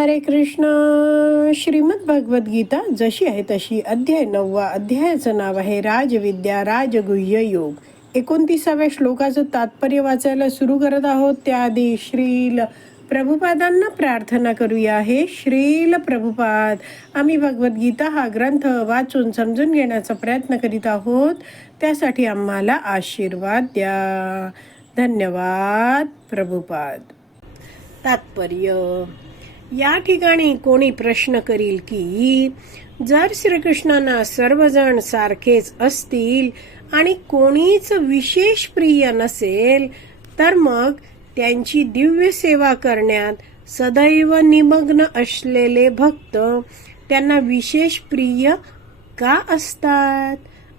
हरे कृष्ण. श्रीमद भगवद गीता जशी आहे तशी अध्याय नववा अध्यायाचं नाव आहे राजविद्या राजगुह्य योग. एकोणतीसाव्या श्लोकाचं तात्पर्य वाचायला सुरू करत आहोत. त्याआधी श्रील प्रभुपादांना प्रार्थना करूया. हे श्रील प्रभुपाद आम्ही भगवद्गीता हा ग्रंथ वाचून समजून घेण्याचा प्रयत्न करीत आहोत. त्यासाठी आम्हाला आशीर्वाद द्या. धन्यवाद प्रभुपाद. तात्पर्य. या ठिकाणी कोणी प्रश्न करील की जर श्रीकृष्णांना सर्वजण सारखेच असतील आणि कोणीच विशेष प्रिय नसेल तर मग त्यांची दिव्य सेवा करण्यात सदैव निमग्न असलेले भक्त त्यांना विशेष प्रिय का असतात?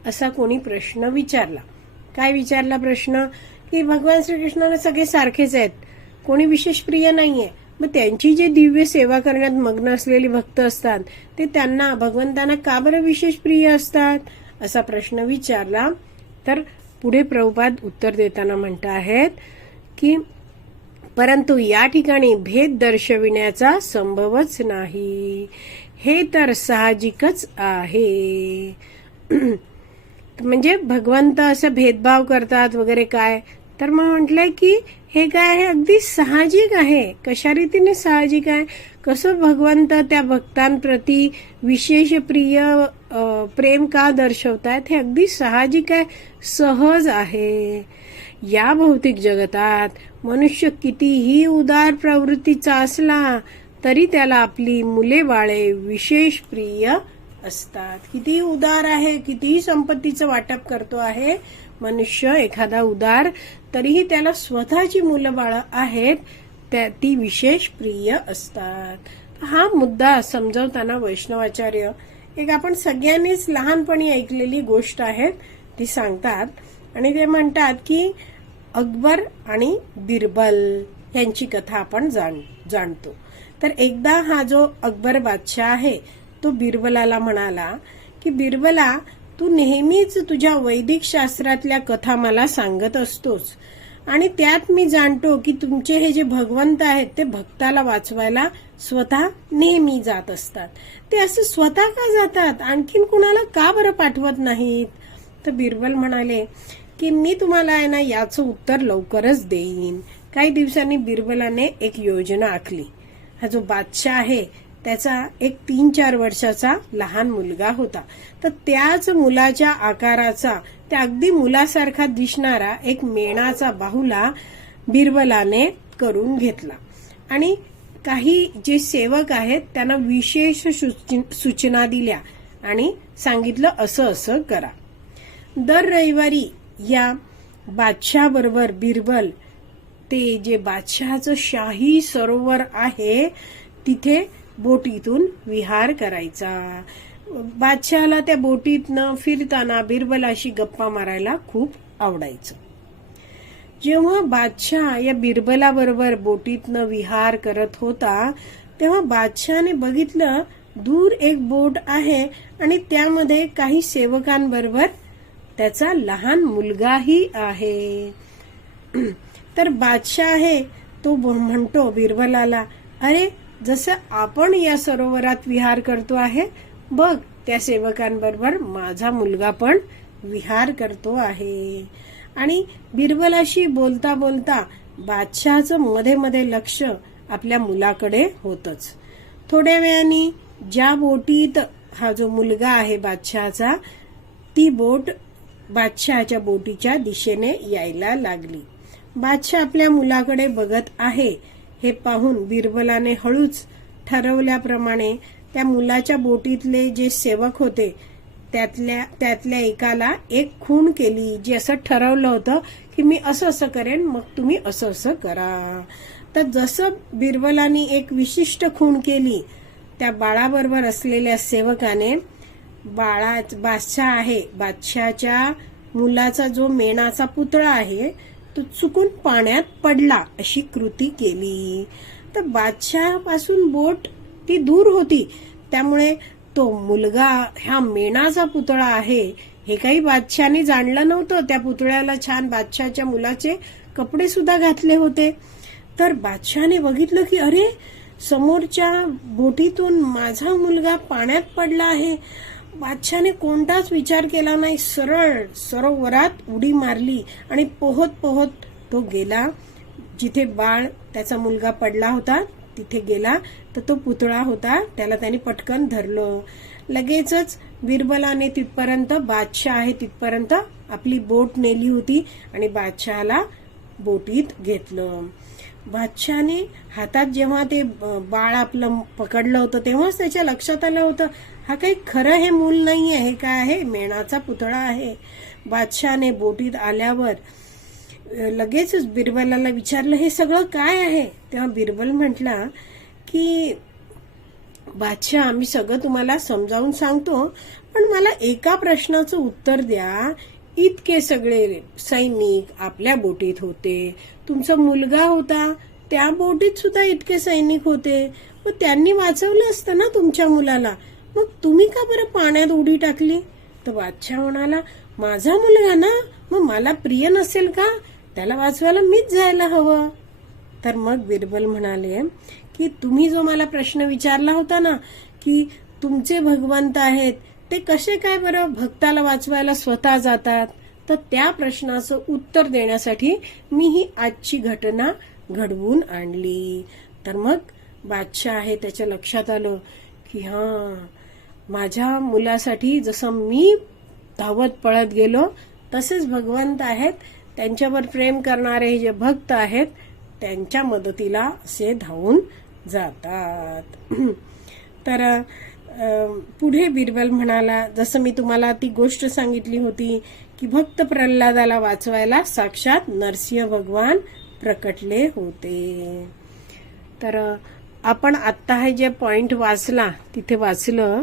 असा कोणी प्रश्न विचारला. काय विचारला प्रश्न? की भगवान श्रीकृष्णाला सगळे सारखेच आहेत. कोणी विशेष प्रिय नाहीये. मग त्यांची जे दिव्य सेवा करण्यात मग्न असलेले भक्त असतात ते त्यांना भगवंतांना का बरं विशेष प्रिय असतात? असा प्रश्न विचारला. तर पुढे प्रभुपाद उत्तर देताना म्हणत आहेत की परंतु या ठिकाणी भेद दर्शविण्याचा संभवच नाही. हे तर साहजिकच आहे. म्हणजे भगवंत असं भेदभाव करतात वगैरे काय? तर मग म्हटलंय की हे काय आहे अगदी साहजिक आहे. कशा रीतीने साहजिक आहे? कसं भगवंत त्या भक्तांप्रती विशेष प्रिय प्रेम का दर्शवतायत? हे अगदी साहजिक आहे. सहज आहे. या भौतिक जगतात मनुष्य कितीही उदार प्रवृत्तीचा असला तरी त्याला आपली मुले बाळे विशेष प्रिय असतात. किती उदार आहे कितीही संपत्तीचं वाटप करतो आहे मनुष्य एखादा उदार तरीही त्याला स्वतःची मुलं बाळ आहेत त्या ती विशेष प्रिय असतात. हा मुद्दा समजवताना वैष्णवाचार्य एक आपण सगळ्यांनीच लहानपणी ऐकलेली गोष्ट आहे ती सांगतात. आणि ते म्हणतात की अकबर आणि बिरबल यांची कथा आपण जाण जाणतो. तर एकदा हा जो अकबर बादशाह आहे तो बिरबलाला म्हणाला की बिरबला तू नेहमीच तुझ्या वैदिक शास्त्रातल्या कथा मला सांगत असतोस. आणि त्यात मी जाणतो की तुमचे हे जे भगवंत आहेत ते भक्ताला वाचवायला स्वतः नेहमी जात असतात. ते असं स्वतः का जातात? आणखीन कुणाला का बरं पाठवत नाहीत? तर बिरबल म्हणाले की मी तुम्हाला आहे ना याचं उत्तर लवकरच देईन. काही दिवसांनी बिरबलाने एक योजना आखली. हा जो बादशाह आहे त्याचा एक तीन चार वर्षाचा लहान मुलगा होता. तर त्याच मुलाच्या आकाराचा त्या अगदी मुलासारखा दिसणारा एक मेणाचा बाहुला बिरबलाने करून घेतला. आणि काही जे सेवक आहेत त्यांना विशेष सूच- सूचना दिल्या आणि सांगितलं असं असं करा. दर रविवारी या बादशाह बरोबर बिरबल ते जे बादशहाचं शाही सरोवर आहे तिथे बोटीतून विहार करायचा. बादशहाला त्या बोटीतनं फिरताना बिरबलाशी गप्पा मारायला खूप आवडायचं. जेव्हा बादशाह या बिरबलाबरोबर बोटीतनं विहार करत होता तेव्हा बादशहाने बघितलं दूर एक बोट आहे आणि त्यामध्ये काही सेवकांबरोबर त्याचा लहान मुलगाही आहे. तर बादशाह आहे तो म्हणतो बिरबलाला अरे जसं आपण या सरोवरात विहार करतो आहे बघ त्या सेवकांबरोबर माझा मुलगा पण विहार करतो आहे. आणि बिरबलाशी बोलता बोलता बादशहाचं मध्ये मध्ये लक्ष आपल्या मुलाकडे होतच. थोड्या वेळाने ज्या बोटीत हा जो मुलगा आहे बादशहाचा ती बोट बादशहाच्या बोटीच्या दिशेने यायला लागली. बादशाह आपल्या मुलाकडे बघत आहे हे पाहून बिरबलाने हळूच ठरवल्याप्रमाणे त्या मुलाच्या बोटीतले जे सेवक होते त्यातल्या त्यातल्या एकाला एक खूण केली जे असं ठरवलं होतं की मी असं असं करेन मग तुम्ही असं असं करा. तर जसं बिरबलाने एक विशिष्ट खूण केली त्या बाळाबरोबर असलेल्या सेवकाने बाळा बादशाह आहे बादशाच्या मुलाचा जो मेणाचा पुतळा आहे तो चुकून पाण्यात पडला अशी कृती केली. तर बादशापासून बोट ती दूर होती. त्यामुळे तो मुलगा ह्या मेणाचा पुतळा आहे. हे काही बादशाने जाणलं नव्हतं. त्या पुतळ्याला छान बादशाच्या मुलाचे कपडे सुद्धा घातले होते. तर बादशहाने बघितलं की अरे समोरच्या बोटीतून माझा मुलगा पाण्यात पडला आहे. बादशाने कोणताच विचार केला नाही. सरळ सरोवरात उडी मारली आणि पोहत पोहत तो गेला. जिथे बाळ त्याचा मुलगा पडला होता तिथे गेला तर तो पुतळा होता. त्याला त्याने पटकन धरलं. लगेचच बिरबलाने तिथपर्यंत बादशाह आहे तिथपर्यंत आपली बोट नेली होती आणि बादशहाला बोटीत घेतलं. बादशहाने हातात जेव्हा ते बाळ आपलं पकडलं होतं तेव्हाच त्याच्या लक्षात आलं होतं हा काही खरं हे मूल नाही आहे हे काय आहे? मेणाचा पुतळा आहे. बादशहाने बोटीत आल्यावर लगेचच बिरबलाला विचारलं हे सगळं काय आहे? तेव्हा बिरबल म्हटला की बादशाह आम्ही सगळं तुम्हाला समजावून सांगतो पण मला एका प्रश्नाचं उत्तर द्या. इतके सगळे सैनिक आपल्या बोटीत होते. तुमचा मुलगा होता त्या बोटीत सुद्धा इतके सैनिक होते. मग त्यांनी वाचवलं असतं ना तुमच्या मुलाला? मग तुम्ही का बरं पाण्यात उडी टाकली? तर बादशाह म्हणाला माझा मुलगा ना मग मला प्रिय नसेल का? त्याला वाचवायला मीच जायला हवं. तर मग बिरबल म्हणाले की तुम्ही जो मला प्रश्न विचारला होता ना की तुमचे भगवंत आहेत ते कसे काय बरं भक्ताला वाचवायला स्वतः जातात? तर त्या प्रश्नाचं उत्तर देण्यासाठी मी ही आजची घटना घडवून आणली. तर मग बादशाह आहे त्याच्या लक्षात आलं की हा माझ्या मुलासाठी जसं मी धावत पळत गेलो तसेच भगवंत आहेत त्यांच्यावर प्रेम करणारे हे जे भक्त आहेत त्यांच्या मदतीला असे धावून जातात. तर पुढे बिरबल म्हणाला जसं मी तुम्हाला ती गोष्ट सांगितली होती की भक्त प्रल्हादाला वाचवायला साक्षात नरसिंह भगवान प्रकटले होते. तर आपण आत्ता हे जे पॉइंट वाचला तिथे वाचलं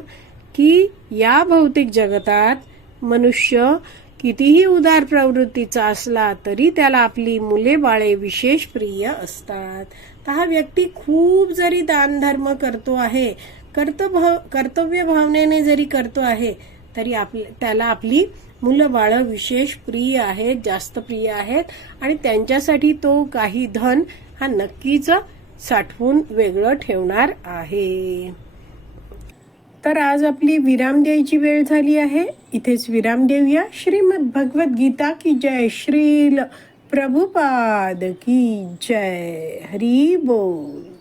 की या भौतिक जगतात मनुष्य कितीही उदार प्रवृत्तीचा असला तरी त्याला आपली मुले बाळे विशेष प्रिय असतात. तर हा व्यक्ती खूप जरी दानधर्म करतो आहे कर्तव्य कर्तव्य भावनेने जरी करतो आहे तरी आपली त्याला आपली मुलं बाळं विशेष प्रिय आहेत जास्त प्रिय आहेत आणि त्यांच्यासाठी तो काही धन हा नक्कीच साठवून वेगळं ठेवणार आहे. तर आज आपली विराम द्यायची वेळ झाली आहे. इथेच विराम देऊया. श्रीमद भगवत गीता की जय. श्रील प्रभुपाद की जय. हरी बोल.